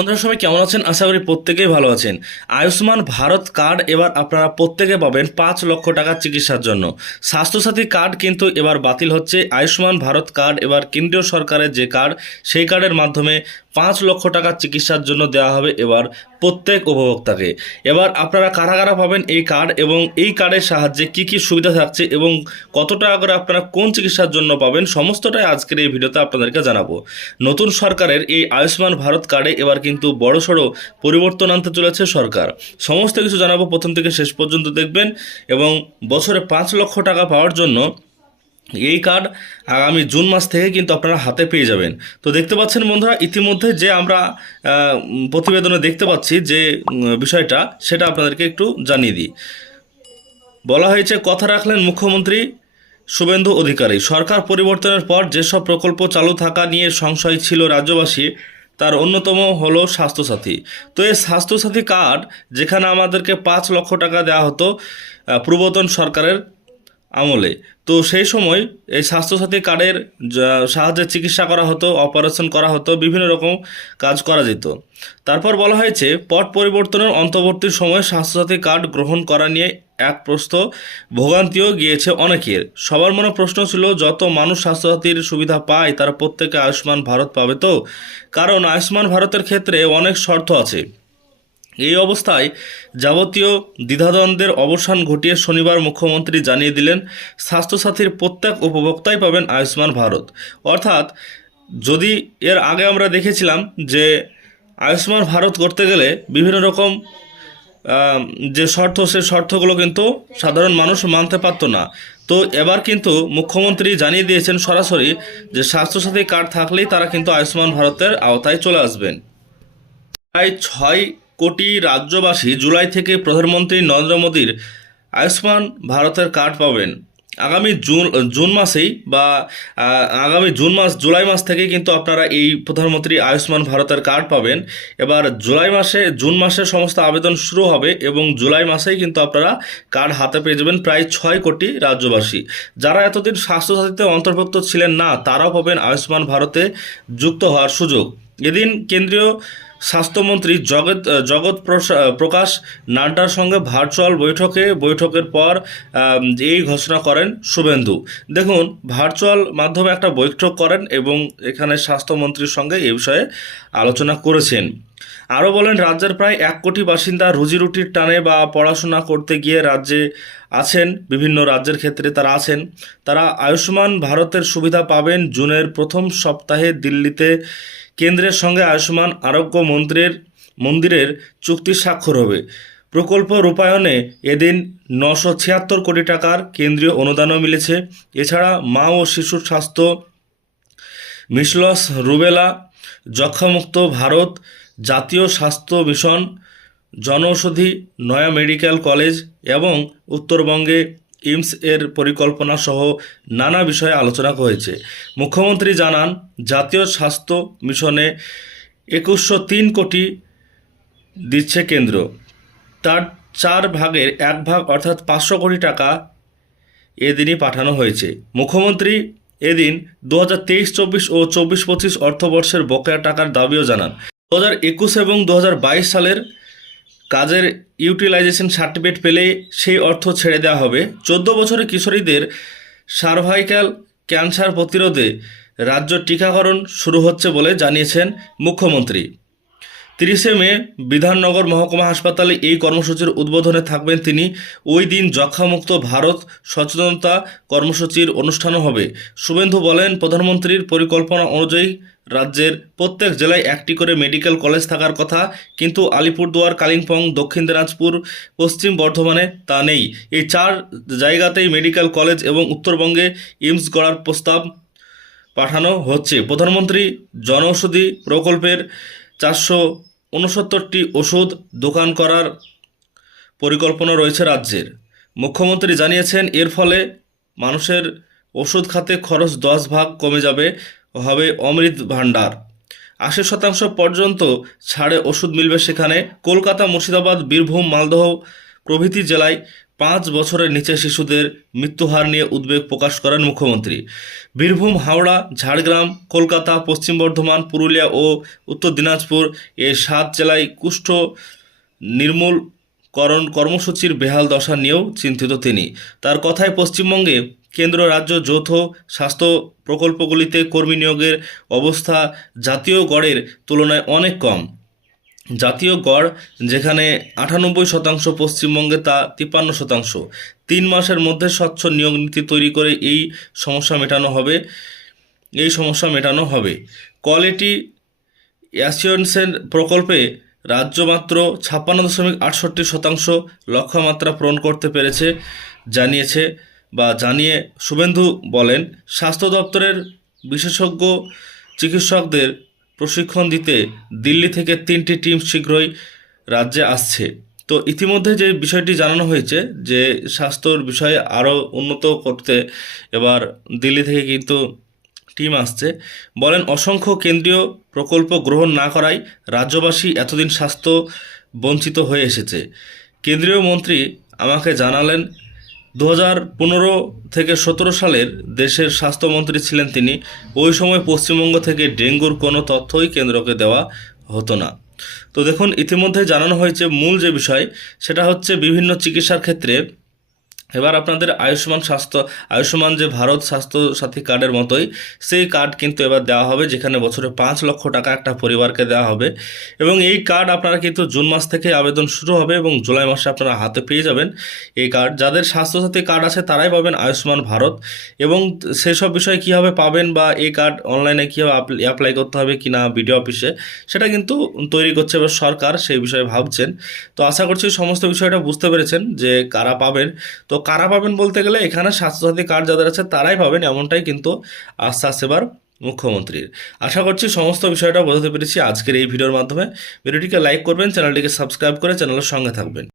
বন্ধুরা সবাই কেমন আছেন? আশা করি প্রত্যেকেই ভালো আছেন। আয়ুষ্মান ভারত কার্ড এবার আপনারা প্রত্যেকে পাবেন 5 লক্ষ টাকার চিকিৎসার জন্য। স্বাস্থ্যসাথী কার্ড কিন্তু এবার বাতিল হচ্ছে। আয়ুষ্মান ভারত কার্ড এবার কেন্দ্রীয় সরকারের যে কার্ড, সেই কার্ডের মাধ্যমে 5 লক্ষ টাকার চিকিৎসার জন্য দেওয়া হবে এবার প্রত্যেক উপভোক্তাকে। এবার আপনারা কারা কারা পাবেন এই কার্ড এবং এই কার্ডের সাহায্যে কি কি সুবিধা থাকছে এবং কত টাকা করে আপনারা কোন চিকিৎসার জন্য পাবেন, সমস্তটাই আজকের এই ভিডিওতে আপনাদেরকে জানাবো। নতুন সরকারের এই আয়ুষ্মান ভারত কার্ডে এবার কিন্তু বড়সড় পরিবর্তন আনতে চলেছে সরকার। সমস্ত কিছু জানাবো, প্রথম থেকে শেষ পর্যন্ত দেখবেন। এবং বছরে 5 লক্ষ টাকা পাওয়ার জন্য এই কার্ড আগামী জুন মাস থেকে কিন্তু আপনারা হাতে পেয়ে যাবেন। তো দেখতে পাচ্ছেন বন্ধুরা, ইতিমধ্যে যে আমরা প্রতিবেদনে দেখতে পাচ্ছি যে বিষয়টা, সেটা আপনাদেরকে একটু জানিয়ে দিই। বলা হয়েছে, কথা রাখলেন মুখ্যমন্ত্রী শুভেন্দু অধিকারী। সরকার পরিবর্তনের পর যেসব প্রকল্প চালু থাকা নিয়ে সংশয় ছিল রাজ্যবাসী, তার অন্যতম হলো স্বাস্থ্যসাথী। তো এই স্বাস্থ্যসাথী কার্ড, যেখানে আমাদেরকে 5 লক্ষ টাকা দেওয়া হতো পূর্বতন সরকারের আমলে, তো সেই সময় এই স্বাস্থ্যসাথী কার্ডের সাহায্যে চিকিৎসা করা হতো, অপারেশন করা হতো, বিভিন্ন রকম কাজ করা যেত। তারপর বলা হয়েছে, পট পরিবর্তনের অন্তর্বর্তী সময়ে স্বাস্থ্যসাথী কার্ড গ্রহণ করা নিয়ে এক প্রশ্ন ভোগান্তিও গিয়েছে অনেকের। সবার মনে প্রশ্ন ছিল, যত মানুষ স্বাস্থ্যসাথীর সুবিধা পায় তারা প্রত্যেকে আয়ুষ্মান ভারত পাবে তো? কারণ আয়ুষ্মান ভারতের ক্ষেত্রে অনেক শর্ত আছে। এই অবস্থায় যাবতীয় দ্বিধাদ্বন্দ্বের অবসান ঘটিয়ে শনিবার মুখ্যমন্ত্রী জানিয়ে দিলেন, স্বাস্থ্যসাথীর প্রত্যেক উপভোক্তাই পাবেন আয়ুষ্মান ভারত। অর্থাৎ, যদি এর আগে আমরা দেখেছিলাম যে আয়ুষ্মান ভারত করতে গেলে বিভিন্ন রকম যে শর্ত, সে শর্তগুলো কিন্তু সাধারণ মানুষ মানতে পারতো না। তো এবার কিন্তু মুখ্যমন্ত্রী জানিয়ে দিয়েছেন সরাসরি যে স্বাস্থ্যসাথী কার্ড থাকলেই তারা কিন্তু আয়ুষ্মান ভারতের আওতায় চলে আসবেন। প্রায় 6 কোটি রাজ্যবাসী জুলাই থেকে প্রধানমন্ত্রী নরেন্দ্র মোদীর আয়ুষ্মান ভারতের কার্ড পাবেন। আগামী জুন মাসেই বা আগামী জুলাই মাস থেকে কিন্তু আপনারা এই প্রধানমন্ত্রী আয়ুষ্মান ভারতের কার্ড পাবেন। এবার জুন মাসে সমস্ত আবেদন শুরু হবে এবং জুলাই মাসেই কিন্তু আপনারা কার্ড হাতে পেয়ে যাবেন প্রায় 6 কোটি রাজ্যবাসী। যারা এতদিন স্বাস্থ্যসাথীতে অন্তর্ভুক্ত ছিলেন না, তারাও পাবেন আয়ুষ্মান ভারতে যুক্ত হওয়ার সুযোগ। এদিন কেন্দ্রীয় স্বাস্থ্যমন্ত্রী জগৎ প্রকাশ নাড্ডার সঙ্গে ভার্চুয়াল বৈঠকের পর এই ঘোষণা করেন শুভেন্দু। দেখুন, ভার্চুয়াল মাধ্যমে একটা বৈঠক করেন এবং এখানে স্বাস্থ্যমন্ত্রীর সঙ্গে এই বিষয়ে আলোচনা করেছেন। আরও বলেন, রাজ্যের প্রায় 1 কোটি বাসিন্দা রুজিরুটির টানে বা পড়াশোনা করতে গিয়ে রাজ্যে আছেন, বিভিন্ন রাজ্যের ক্ষেত্রে তারা আছেন, তারা আয়ুষ্মান ভারতের সুবিধা পাবেন। জুনের প্রথম সপ্তাহে দিল্লিতে কেন্দ্রের সঙ্গে আয়ুষ্মান আরোগ্য মন্দিরের চুক্তি স্বাক্ষর হবে। প্রকল্প রূপায়ণে এদিন 976 কোটি টাকার কেন্দ্রীয় অনুদানও মিলেছে। এছাড়া মা ও শিশুর স্বাস্থ্য, মিসলস, রুবেলা, যক্ষ্মামুক্ত ভারত, জাতীয় স্বাস্থ্য মিশন, জনঔষধি, নয়া মেডিকেল কলেজ এবং উত্তরবঙ্গে এইমস এর পরিকল্পনা সহ নানা বিষয়ে আলোচনা হয়েছে। মুখ্যমন্ত্রী জানান, জাতীয় স্বাস্থ্য মিশনে 2103 কোটি দিচ্ছে কেন্দ্র। তার 1/4 অর্থাৎ 500 কোটি টাকা এদিনই পাঠানো হয়েছে। মুখ্যমন্ত্রী এদিন 2023-24 ও 24-25 অর্থবর্ষের বকেয়া টাকার দাবিও জানান। 2021 এবং 2022 সালের কাজের ইউটিলাইজেশন সার্টিফিকেট পেলে সেই অর্থ ছেড়ে দেওয়া হবে। 14 বছরের কিশোরীদের সার্ভাইকাল ক্যান্সার প্রতিরোধে রাজ্য টিকাকরণ শুরু হচ্ছে বলে জানিয়েছেন মুখ্যমন্ত্রী। 30 মে বিধাননগর মহকুমা হাসপাতালে এই কর্মসূচির উদ্বোধনে থাকবেন তিনি। ওই দিন যক্ষ্মামুক্ত ভারত সচেতনতা কর্মসূচির অনুষ্ঠানও হবে। শুভেন্দু বলেন, প্রধানমন্ত্রীর পরিকল্পনা অনুযায়ী রাজ্যের প্রত্যেক জেলায় একটি করে মেডিকেল কলেজ থাকার কথা, কিন্তু আলিপুরদুয়ার, কালিম্পং, দক্ষিণ দিনাজপুর, পশ্চিম বর্ধমানে তা নেই। এই 4 জায়গাতেই মেডিকেল কলেজ এবং উত্তরবঙ্গে এইমস গড়ার প্রস্তাব পাঠানো হচ্ছে। প্রধানমন্ত্রী জনঔষধি প্রকল্পের 469টি ওষুধ দোকান করার পরিকল্পনা রয়েছে রাজ্যের। মুখ্যমন্ত্রী জানিয়েছেন, এর ফলে মানুষের ওষুধ খাতে খরচ 10 ভাগ কমে যাবে, হবে অমৃত ভাণ্ডার। 80% পর্যন্ত ছাড়ে ওষুধ মিলবে সেখানে। কলকাতা, মুর্শিদাবাদ, বীরভূম, মালদহ প্রভৃতি জেলায় 5 বছরের নিচে শিশুদের মৃত্যুহার নিয়ে উদ্বেগ প্রকাশ করেন মুখ্যমন্ত্রী। বীরভূম, হাওড়া, ঝাড়গ্রাম, কলকাতা, পশ্চিম বর্ধমান, পুরুলিয়া ও উত্তর দিনাজপুর এই 7 জেলায় কুষ্ঠ নির্মূলকরণ কর্মসূচির বেহাল দশা নিয়েও চিন্তিত তিনি। তার কথায় পশ্চিমবঙ্গে কেন্দ্র রাজ্য যৌথ স্বাস্থ্য প্রকল্পগুলিতে কর্মী নিয়োগের অবস্থা জাতীয় গড়ের তুলনায় অনেক কম। জাতীয় গড় যেখানে 98%, পশ্চিমবঙ্গে তা 53%। 3 মাসের মধ্যে স্বচ্ছ নিয়োগ নীতি তৈরি করে এই সমস্যা মেটানো হবে। কোয়ালিটি অ্যাসিওরেন্সের প্রকল্পে রাজ্য মাত্র 56.68% লক্ষ্যমাত্রা পূরণ করতে পেরেছে জানিয়ে শুভেন্দু বলেন, স্বাস্থ্য দপ্তরের বিশেষজ্ঞ চিকিৎসকদের প্রশিক্ষণ দিতে দিল্লি থেকে 3টি টিম শীঘ্রই রাজ্যে আসছে। তো ইতিমধ্যে যে বিষয়টি জানানো হয়েছে যে স্বাস্থ্যর বিষয়ে আরও উন্নত করতে এবার দিল্লি থেকে কিন্তু টিম আসছে। বলেন, অসংখ্য কেন্দ্রীয় প্রকল্প গ্রহণ না করায় রাজ্যবাসী এতদিন স্বাস্থ্য বঞ্চিত হয়ে এসেছে। কেন্দ্রীয় মন্ত্রী আমাকে জানালেন, 2015 থেকে 17 সালের দেশের স্বাস্থ্যমন্ত্রী ছিলেন তিনি। ওই সময় পশ্চিমবঙ্গ থেকে ডেঙ্গুর কোনো তথ্যই কেন্দ্রকে দেওয়া হতো না। তো দেখুন, ইতিমধ্যে জানানো হয়েছে মূল যে বিষয় সেটা হচ্ছে বিভিন্ন চিকিৎসার ক্ষেত্রে এবার আপনাদের আয়ুষ্মান যে ভারত স্বাস্থ্য সাথী কার্ডের মতোই সেই কার্ড কিন্তু এবার দেওয়া হবে, যেখানে বছরে 5 লক্ষ টাকা একটা পরিবারকে দেওয়া হবে। এবং এই কার্ড আপনারা কিন্তু জুন মাস থেকে আবেদন শুরু হবে এবং জুলাই মাসে আপনারা হাতে পেয়ে যাবেন এই কার্ড। যাদের স্বাস্থ্যসাথী কার্ড আছে তারাই পাবেন আয়ুষ্মান ভারত। এবং সেসব বিষয়ে কীভাবে পাবেন বা এই কার্ড অনলাইনে কীভাবে অ্যাপ্লাই করতে হবে কি না বিডিও অফিসে, সেটা কিন্তু তৈরি করছে এবার সরকার, সেই বিষয়ে ভাবছেন। তো আশা করছি সমস্ত বিষয়টা বুঝতে পেরেছেন যে কারা পাবেন। তো কারা পাবেন বলতে গেলে এখানে স্বাস্থ্যসাথী কার্ড যাদের আছে তারাই পাবেন, এমনটাই কিন্তু আশ্বাস এবার মুখ্যমন্ত্রীর। আশা করছি সমস্ত বিষয়টা বোঝাতে পেরেছি আজকের এই ভিডিওর মাধ্যমে। ভিডিওটিকে লাইক করবেন, চ্যানেলটিকে সাবস্ক্রাইব করে চ্যানেলের সঙ্গে থাকবেন।